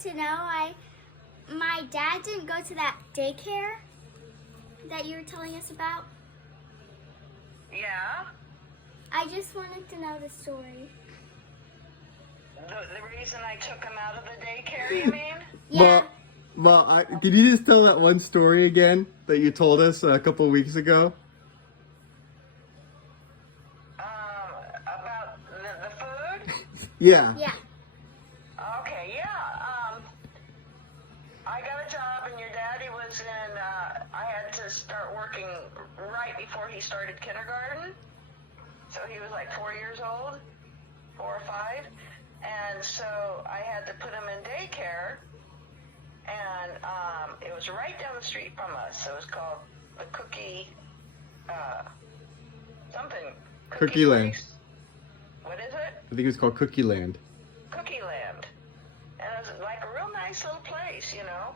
to know, my dad didn't go to that daycare that you were telling us about. Yeah? I just wanted to know the story. The reason I took him out of the daycare, you mean? Yeah. Well, did you just tell that one story again that you told us a couple of weeks ago? About the food? Yeah. Yeah. Okay, yeah. I got a job and your daddy was in, I had to start working right before he started kindergarten. So he was like 4 years old, 4 or 5. And so I had to put him in daycare. And it was right down the street from us. So it was called the Cookie Land. Place. What is it? I think it was called Cookie Land. Cookie Land. And it was like a real nice little place, you know.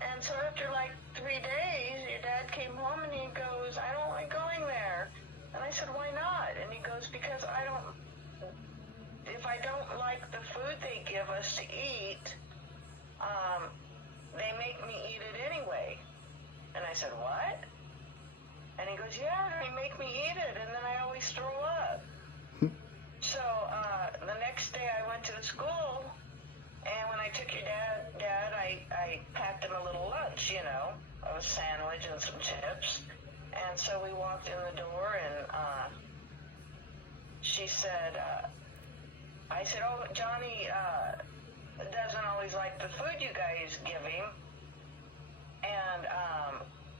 And so after like 3 days, your dad came home and he goes, I don't like going there. And I said, why not? And he goes, because if I don't like the food they give us to eat, they make me eat it anyway. And I said, what? And he goes, yeah, they make me eat it, and then I always throw up. So the next day I went to the school, and when I took your dad, I packed him a little lunch, you know, a sandwich and some chips. And so we walked in the door, and she said, I said, oh, Johnny doesn't always like the food you guys give him. And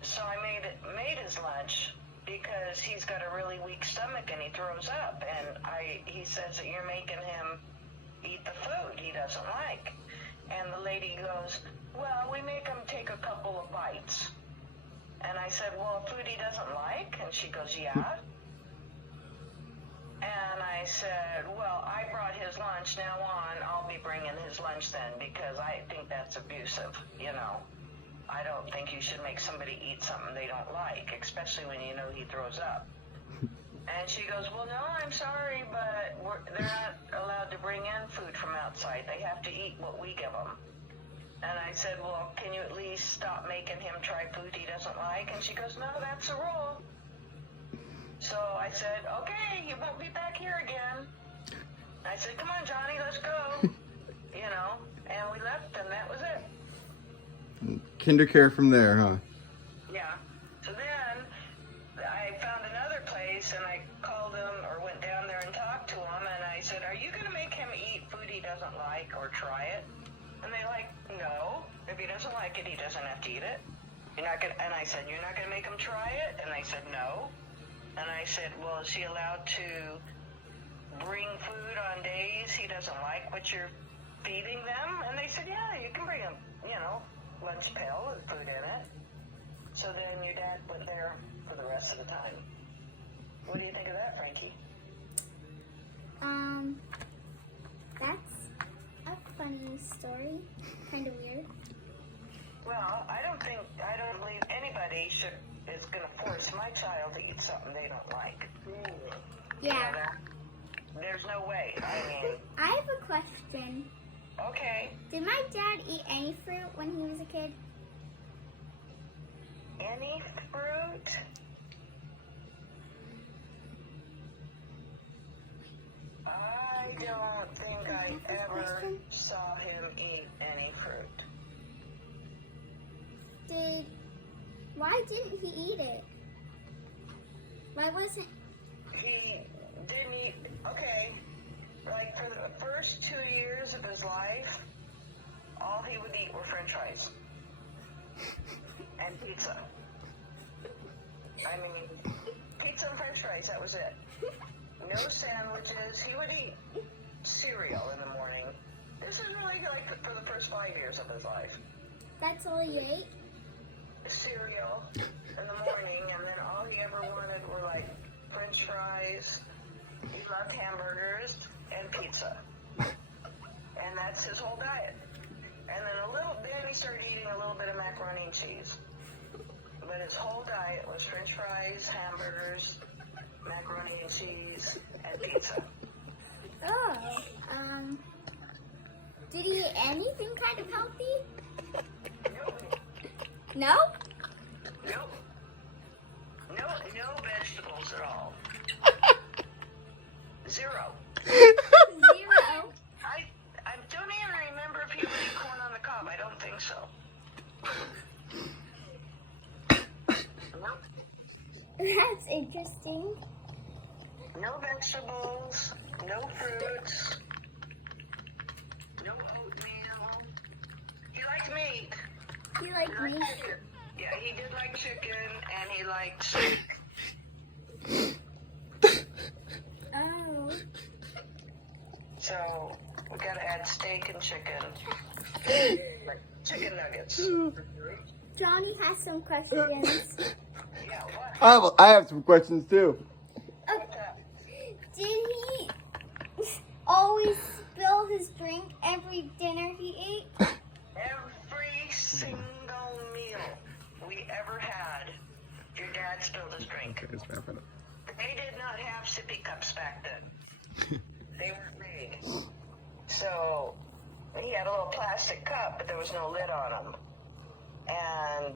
so I made his lunch because he's got a really weak stomach and he throws up. And he says that you're making him eat the food he doesn't like. And the lady goes, well, we make him take a couple of bites. And I said, well, food he doesn't like? And she goes, yeah. And I said, well, I brought his lunch. Now on, I'll be bringing his lunch then because I think that's abusive, you know. I don't think you should make somebody eat something they don't like, especially when you know he throws up. And she goes, well, no, I'm sorry, but they're not allowed to bring in food from outside. They have to eat what we give them. And I said, well, can you at least stop making him try food he doesn't like? And she goes, no, that's the rule. So I said, okay, you won't be back here again. I said, come on, Johnny, let's go. You know, and we left, and that was it. Kindercare from there, huh? Yeah. So then I found another place, and I called him or went down there and talked to him, and I said, are you going to make him eat food he doesn't like or try it? And they like, no. If he doesn't like it, he doesn't have to eat it. You're not gonna. And I said, you're not going to make him try it? And they said, no. And I said, well, is he allowed to bring food on days he doesn't like what you're feeding them? And they said, yeah, you can bring him, you know, lunch pail with food in it. So then your dad went there for the rest of the time. What do you think of that, Frankie? That's a funny story. Kind of weird. Well, I don't believe anybody is going to force my child to eat something they don't like. Yeah. You know, there's no way. I mean, I have a question. okay, Did my dad eat any fruit when he was a kid? any fruit? I don't think I ever saw him eat any fruit. Why didn't he eat it? Why wasn't... He didn't eat, okay, like for the first 2 years of his life, all he would eat were french fries and pizza. I mean, pizza and french fries, that was it. No sandwiches. He would eat cereal in the morning. This is really like for the first 5 years of his life. That's all he ate? Cereal in the morning, and then all he ever wanted were like french fries. He loved hamburgers and pizza. And that's his whole diet. And then he started eating a little bit of macaroni and cheese. But his whole diet was french fries, hamburgers, macaroni and cheese, and pizza. Oh, Did he eat anything kind of healthy? No. No? No vegetables at all. Zero. Zero. I don't even remember if he would eat corn on the cob. I don't think so. Nope. That's interesting. No vegetables, no fruits, no oatmeal. He liked meat. He like He liked me. chicken. Yeah, he did like chicken, and he liked steak. Oh. So we gotta add steak and chicken, like chicken nuggets. Johnny has some questions. Yeah, what? I have some questions too. What's up? Did he always spill his drink every dinner he ate? Every single meal we ever had, your dad spilled his drink. Okay, let's wrap it up. They did not have sippy cups back then. They weren't made. So he had a little plastic cup, but there was no lid on them. And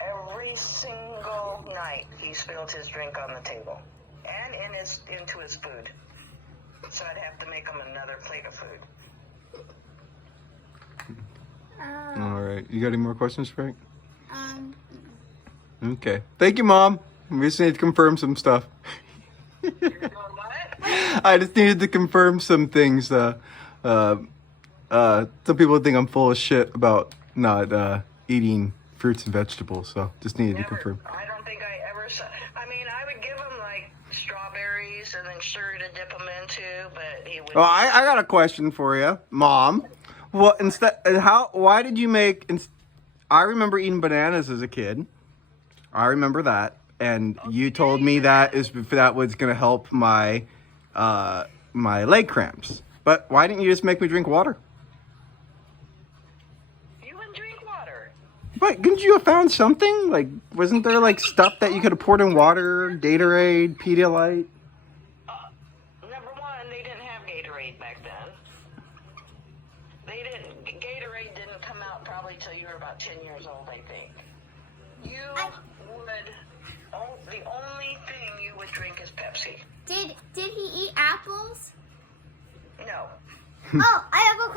every single night he spilled his drink on the table and into his food. So I'd have to make him another plate of food. All right. You got any more questions, Frank? Um, Okay. Thank you, Mom. We just need to confirm some stuff. You're doing what? I just needed to confirm some things. Some people think I'm full of shit about not eating fruits and vegetables, so just needed to Never. confirm. I don't think I ever saw. I mean, I would give him like strawberries and then sugar to dip them into, but he would. Well, I got a question for you, Mom. Well, why did you make? I remember eating bananas as a kid. I remember that, and you told me that was gonna help my my leg cramps. But why didn't you just make me drink water? You would drink water. But couldn't you have found something? Like, wasn't there like stuff that you could have poured in water? Gatorade, Pedialyte? Number one, they didn't have Gatorade back then. Gatorade didn't come out probably till you were about 10 years old, I think. The only thing you would drink is Pepsi. did he eat apples? No. Oh, I have a